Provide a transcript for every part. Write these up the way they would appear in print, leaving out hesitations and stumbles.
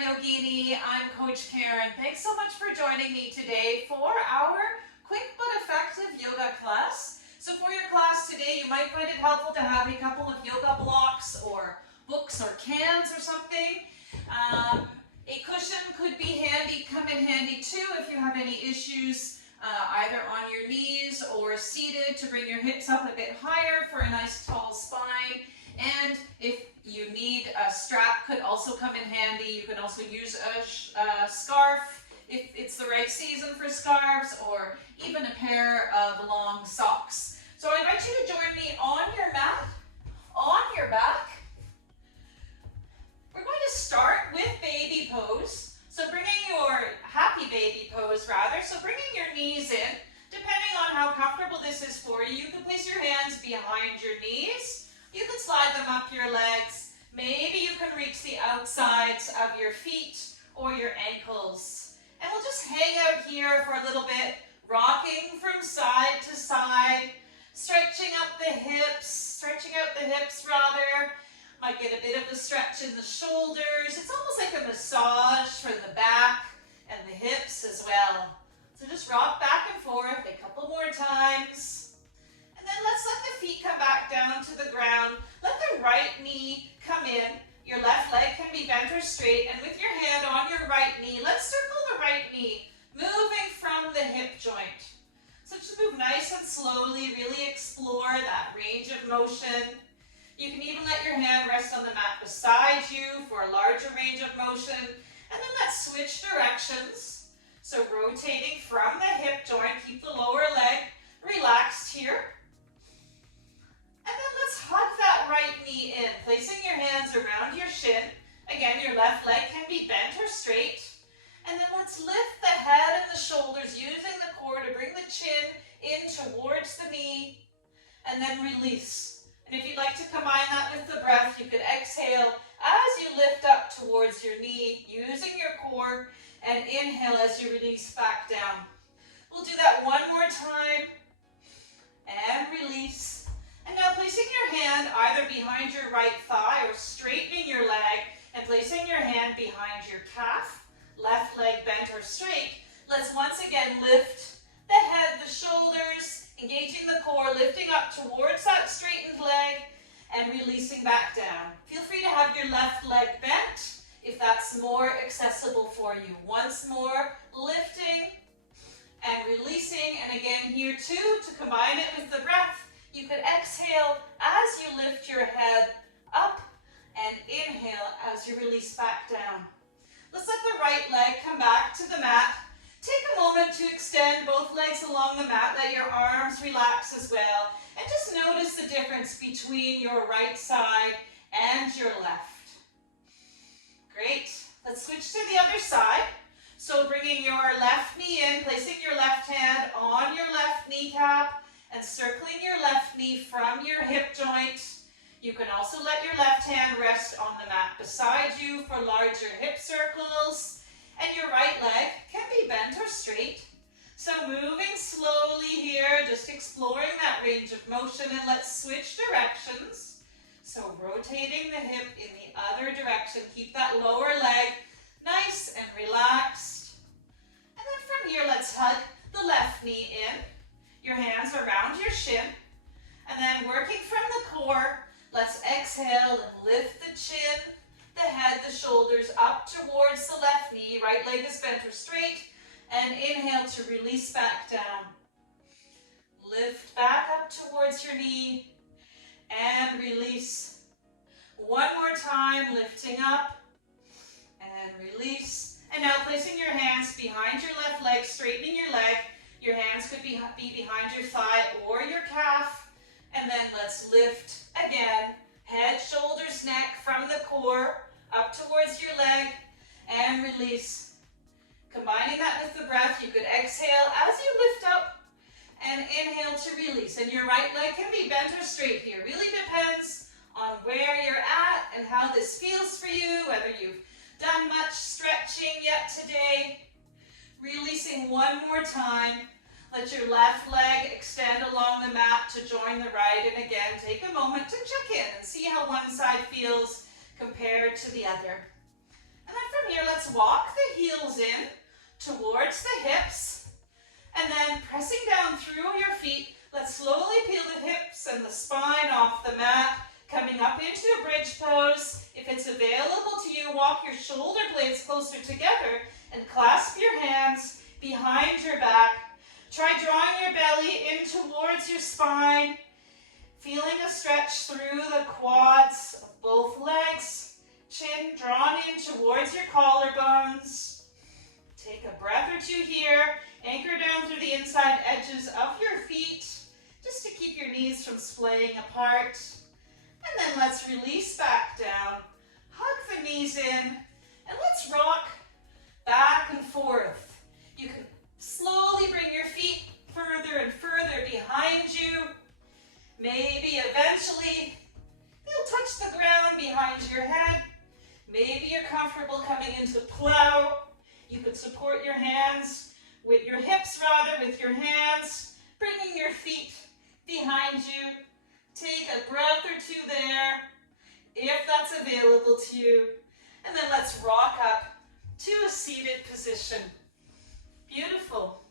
Yogini. I'm Coach Karen. Thanks so much for joining me today for our quick but effective yoga class. So for your class today, you might find it helpful to have a couple of yoga blocks or books or cans or something. A cushion could be handy, come in handy too if you have any issues either on your knees or seated to bring your hips up a bit higher for a nice tall spine. And if you need a strap, could also come in handy. You can also use a scarf if it's the right season for scarves, or even a pair of long socks. So I invite you to join me on your mat, on your back. We're going to start with baby pose. So bringing your happy baby pose rather. So bringing your knees in, depending on how comfortable this is for you, you can place your hands behind your knees. You can slide them up your legs. Maybe you can reach the outsides of your feet or your ankles. And we'll just hang out here for a little bit, rocking from side to side, stretching out the hips rather. Might get a bit of a stretch in the shoulders. It's almost like a massage for the back and the hips as well. So just rock back and forth a couple more times. And then let's let the feet come back down to the ground. Let the right knee come in. Your left leg can be bent or straight. And with your hand on your right knee, let's circle the right knee, moving from the hip joint. So just move nice and slowly, really explore that range of motion. You can even let your hand rest on the mat beside you for a larger range of motion. And then let's switch directions. So rotating from the hip joint, keep the lower leg relaxed here. And then let's hug that right knee in, placing your hands around your shin. Again, your left leg can be bent or straight. And then let's lift the head and the shoulders using the core to bring the chin in towards the knee. And then release. And if you'd like to combine that with the breath, you could exhale as you lift up towards your knee, using your core, and inhale as you release back down. We'll do that one more time. And release. And now placing your hand either behind your right thigh or straightening your leg and placing your hand behind your calf, left leg bent or straight. Let's once again lift the head, the shoulders, engaging the core, lifting up towards that straightened leg and releasing back down. Feel free to have your left leg bent if that's more accessible for you. Once more, lifting and releasing. And again here too, to combine it with the breath, you could exhale as you lift your head up and inhale as you release back down. Let's let the right leg come back to the mat. Take a moment to extend both legs along the mat. Let your arms relax as well. And just notice the difference between your right side and your left. Great. Let's switch to the other side. So bringing your left knee in, placing your left hand on your left kneecap, and circling your left knee from your hip joint. You can also let your left hand rest on the mat beside you for larger hip circles. And your right leg can be bent or straight. So moving slowly here, just exploring that range of motion, and let's switch directions. So rotating the hip in the other direction. Keep that lower leg nice and relaxed. And then from here, let's hug the left knee in. Your hands around your shin, and then working from the core, let's exhale and lift the chin, the head, the shoulders up towards the left knee. Right leg is bent or straight, and inhale to release back down. Lift back up towards your knee, and release. One more time, lifting up, and release. And now placing your hands behind your left leg, straightening your leg. Your hands could be behind your thigh or your calf. And then let's lift again. Head, shoulders, neck from the core up towards your leg and release. Combining that with the breath, you could exhale as you lift up and inhale to release. And your right leg can be bent or straight here. Really depends on where you're at and how this feels for you, whether you've done much stretching yet today. Releasing one more time. Let your left leg extend along the mat to join the right. And again, take a moment to check in and see how one side feels compared to the other. And then from from here, let's walk the heels in towards the hips. And then pressing down through your feet, let's slowly peel the hips and the spine off the mat, coming up into a bridge pose. If it's available to you, walk your shoulder blades closer together and clasp your hands behind your back. Try drawing your belly in towards your spine, feeling a stretch through the quads of both legs, chin drawn in towards your collarbones. Take a breath or two here. Anchor down through the inside edges of your feet, just to keep your knees from splaying apart. And then let's release back down. Hug the knees in, and let's rock back and forth. You can slowly bring your feet further and further behind you. Maybe eventually you'll touch the ground behind your head. Maybe you're comfortable coming into plow. You could support your hands with your hips, with your hands, bringing your feet behind you. Take a breath or two there, if that's available to you. And then let's rock up to a seated position. Beautiful.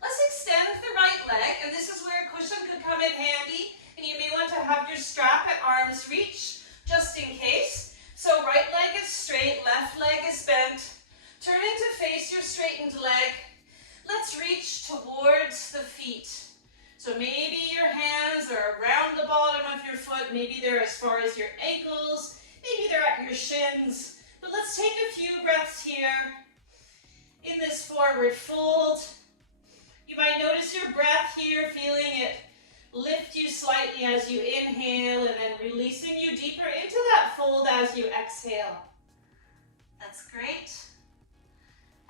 Let's extend the right leg, and this is where a cushion could come in handy, and you may want to have your strap at arm's reach, just in case. So right leg is straight, left leg is bent. Turn to face your straightened leg. Let's reach towards the feet. So maybe your hands are around the bottom of your foot, maybe they're as far as your ankles, maybe they're at your shins. But let's take a few breaths here in this forward fold. You might notice your breath here, feeling it lift you slightly as you inhale and then releasing you deeper into that fold as you exhale. That's great.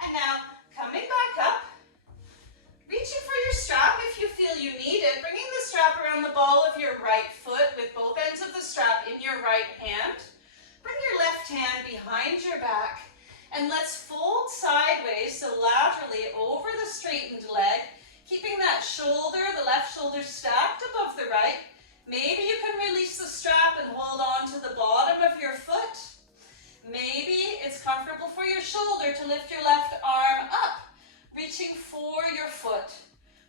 And now coming back up, reaching for your strap if you feel you need it, bringing the strap around the ball of your right foot with both ends of the strap in your right hand. Bring your left hand behind your back and let's fold sideways, so laterally over the straightened leg, keeping that shoulder, the left shoulder stacked above the right. Maybe you can release the strap and hold on to the bottom of your foot. Maybe it's comfortable for your shoulder to lift your left arm up, reaching for your foot.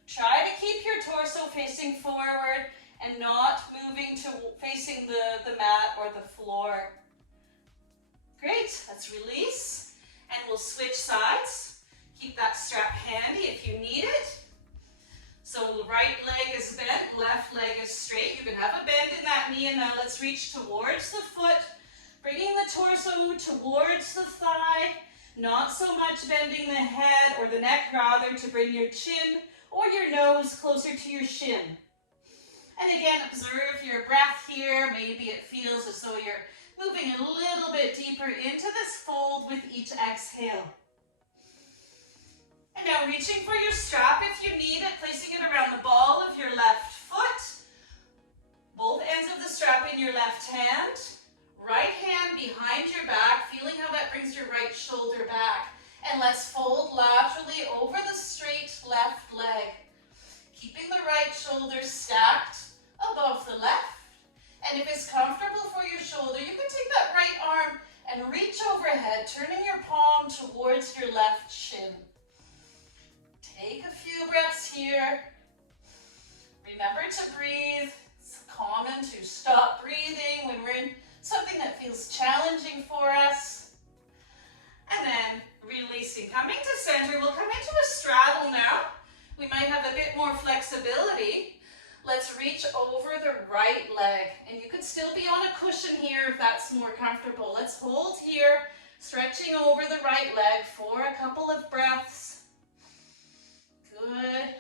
Try to keep your torso facing forward and not moving to facing the mat or the floor. Great, let's release and we'll switch sides. Keep that strap handy if you need it. So right leg is bent, left leg is straight. You can have a bend in that knee, and now let's reach towards the foot, bringing the torso towards the thigh, not so much bending the head or the neck, rather to bring your chin or your nose closer to your shin. And again, observe your breath here. Maybe it feels as though you're moving a little bit deeper into this fold with each exhale. And now reaching for your strap if you need it, placing it around the ball of your left foot. Both ends of the strap in your left hand. Right hand behind your back, feeling how that brings your right shoulder back. And let's fold laterally over the straight left leg. Keeping the right shoulder stacked above the left. And if it's comfortable for your shoulder, you can take that right arm and reach overhead, turning your palm towards your left shin. Take a few breaths here. Remember to breathe. It's common to stop breathing when we're in something that feels challenging for us. And then releasing. Coming to center, we'll come into a straddle now. We might have a bit more flexibility. Let's reach over the right leg. And you could still be on a cushion here if that's more comfortable. Let's hold here, stretching over the right leg for a couple of breaths. Good.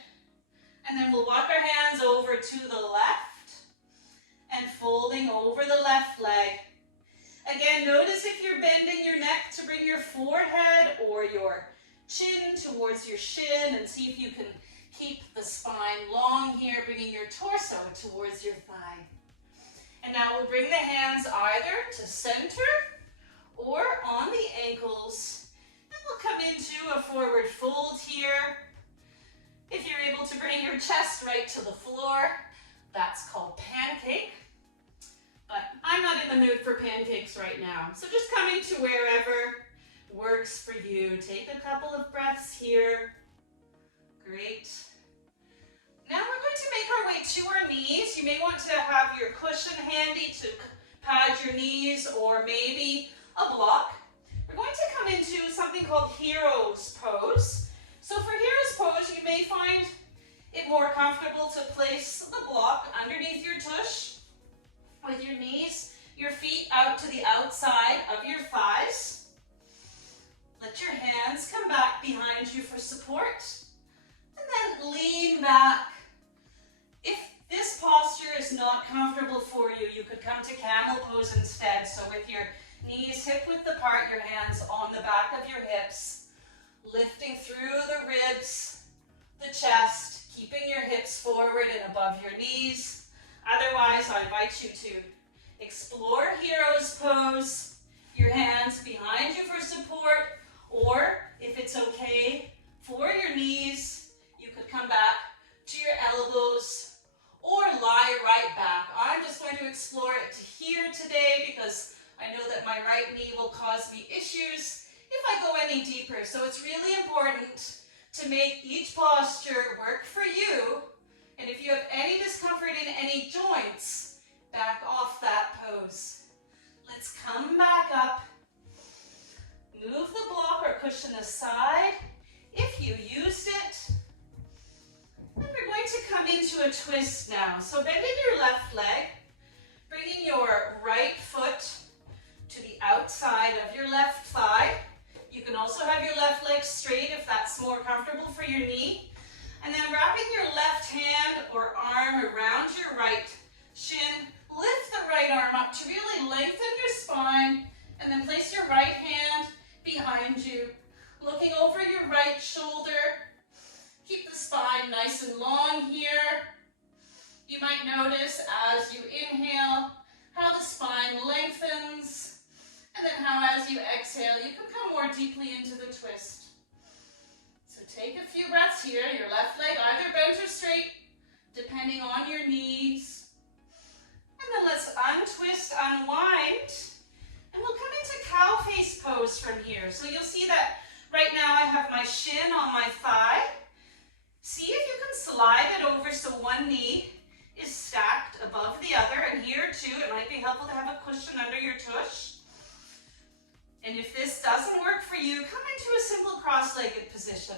And then we'll walk our hands over to the left and folding over the left leg. Again, notice if you're bending your neck to bring your forehead or your chin towards your shin, and see if you can keep the spine long here, bringing your torso towards your thigh. And now we'll bring the hands either to center or on the ankles, and we'll come into a forward fold here. If you're able to bring your chest right to the floor, that's called pancake. But I'm not in the mood for pancakes right now. So just coming to wherever, works for you. Take a couple of breaths here. Great. Now we're going to make our way to our knees. You may want to have your cushion handy to pad your knees, or maybe a block. We're going to come into something called hero's pose. So for hero's pose, you may find it more comfortable to place the block underneath your tush with your knees, your feet out to the outside of your thighs. Let your hands come back behind you for support, and then lean back. If this posture is not comfortable for you, you could come to camel pose instead. So with your knees hip width apart, your hands on the back of your hips, lifting through the ribs, the chest, keeping your hips forward and above your knees. Otherwise, I invite you to explore hero's pose, your hands behind you for support, or if it's okay for your knees, you could come back to your elbows or lie right back. I'm just going to explore it to here today because I know that my right knee will cause me issues if I go any deeper. So it's really important to make each posture work for you. And if you have any discomfort in any joints, back off that pose. Let's come back up. Move the block or cushion aside if you used it. And we're going to come into a twist now. So bend in your left leg, bringing your right foot to the outside of your left thigh. You can also have your left leg straight if that's more comfortable for your knee. And then wrapping your left hand or arm around your right shin, lift the right arm up to really lengthen your spine, and then place your right hand behind you, looking over your right shoulder. Keep the spine nice and long here. You might notice as you inhale how the spine lengthens, and then how as you exhale you can come more deeply into the twist. So take a few breaths here. Your left leg either bent or straight, depending on your needs. And then let's untwist, unwind, and we'll come into cow face pose from here. So you'll see that right now I have my shin on my thigh. See if you can slide it over so one knee is stacked above the other. And here too, it might be helpful to have a cushion under your tush. And if this doesn't work for you, come into a simple cross-legged position.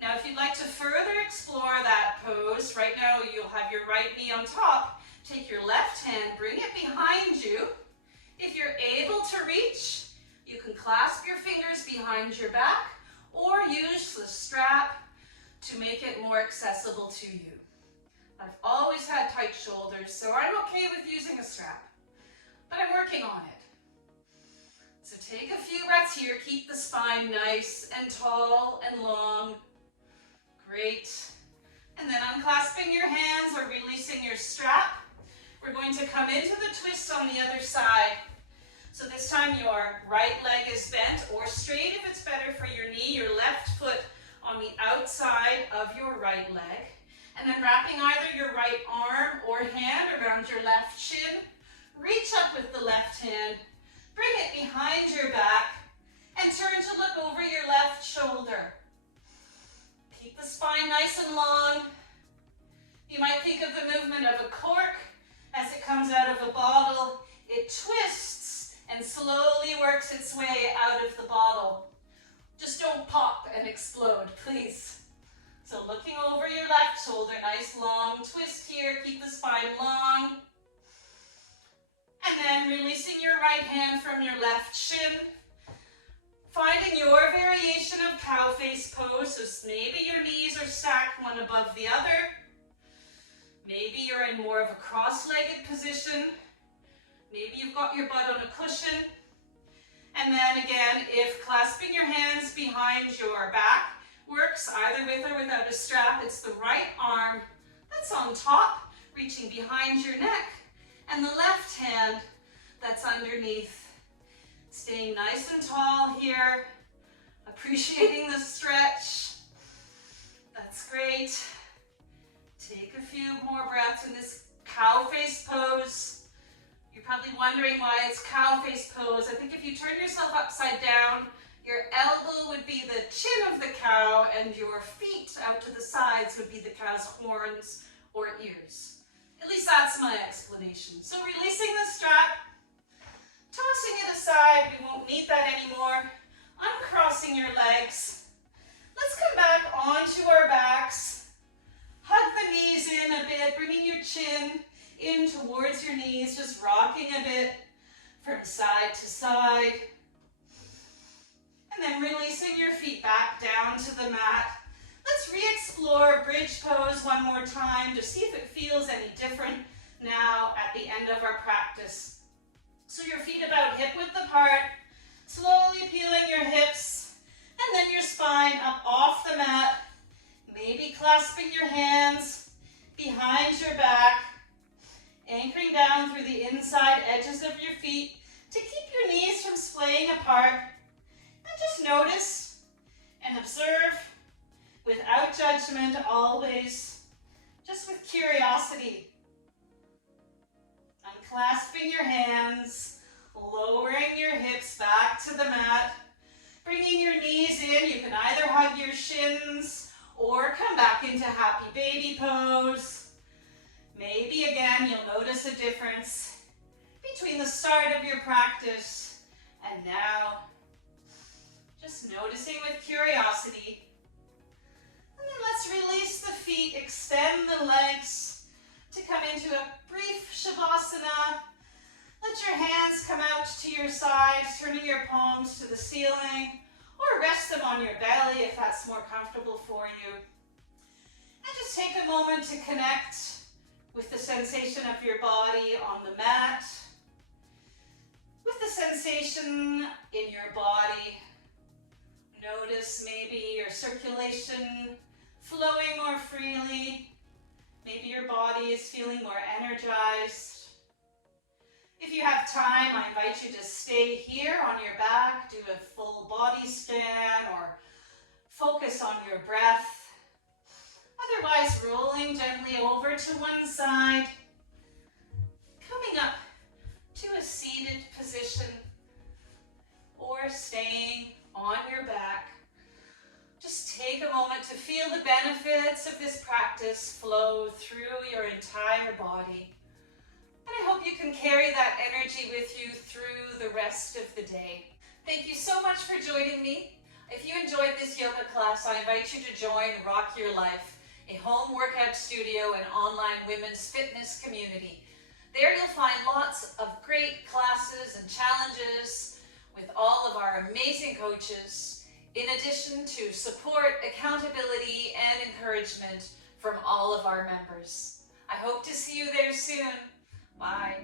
Now, if you'd like to further explore that pose, right now you'll have your right knee on top. Take your left hand, bring it behind you. If you're able to reach, you can clasp your fingers behind your back or use the strap to make it more accessible to you. I've always had tight shoulders, so I'm okay with using a strap, but I'm working on it. So take a few breaths here. Keep the spine nice and tall and long. Great. And then unclasping your hands or releasing your strap, we're going to come into the twist on the other side. So this time your right leg is bent or straight if it's better for your knee, your left foot on the outside of your right leg. And then wrapping either your right arm or hand around your left shin, reach up with the left hand, bring it behind your back, and turn to look over your left shoulder. Keep the spine nice and long. You might think of the movement of a cork as it comes out of a bottle. It twists and slowly works its way out of the bottle. Just don't pop and explode, please. So looking over your left shoulder, nice long twist here. Keep the spine long. And then releasing your right hand from your left shin. Finding your variation of cow face pose. So maybe your knees are stacked one above the other. Maybe you're in more of a cross-legged position. Maybe you've got your butt on a cushion. And then again, if clasping your hands behind your back works either with or without a strap, it's the right arm that's on top, reaching behind your neck, and the left hand that's underneath. Staying nice and tall here, appreciating the stretch. That's great. Take a few more breaths in this cow face pose. You're probably wondering why it's cow face pose. I think if you turn yourself upside down, your elbow would be the chin of the cow and your feet out to the sides would be the cow's horns or ears. At least that's my explanation. So releasing the strap, tossing it aside, we won't need that anymore. Uncrossing your legs. Let's come back onto our backs. Hug the knees in a bit, bringing your chin in towards your knees, just rocking a bit from side to side. And then releasing your feet back down to the mat. Let's re-explore bridge pose one more time to see if it feels any different now at the end of our practice. So your feet about hip width apart, slowly peeling your hips, and then your spine up off the mat, maybe clasping your hands behind your back, anchoring down through the inside edges of your feet to keep your knees from splaying apart. And just notice and observe without judgment always, just with curiosity. Unclasping your hands, lowering your hips back to the mat, bringing your knees in. You can either hug your shins or come back into happy baby pose. Maybe again, you'll notice a difference between the start of your practice and now. Just noticing with curiosity. And then let's release the feet, extend the legs to come into a brief Savasana. Let your hands come out to your sides, turning your palms to the ceiling, or rest them on your belly if that's more comfortable for you. And just take a moment to connect with the sensation of your body on the mat, with the sensation in your body. Notice maybe your circulation flowing more freely. Maybe your body is feeling more energized. If you have time, I invite you to stay here on your back, do a full body scan, or focus on your breath. Otherwise, rolling gently over to one side, coming up to a seated position, or staying on your back. Just take a moment to feel the benefits of this practice flow through your entire body. And I hope you can carry that energy with you through the rest of the day. Thank you so much for joining me. If you enjoyed this yoga class, I invite you to join Rock Your Life, a home workout studio and online women's fitness community. There you'll find lots of great classes and challenges with all of our amazing coaches, in addition to support, accountability, and encouragement from all of our members. I hope to see you there soon. Bye.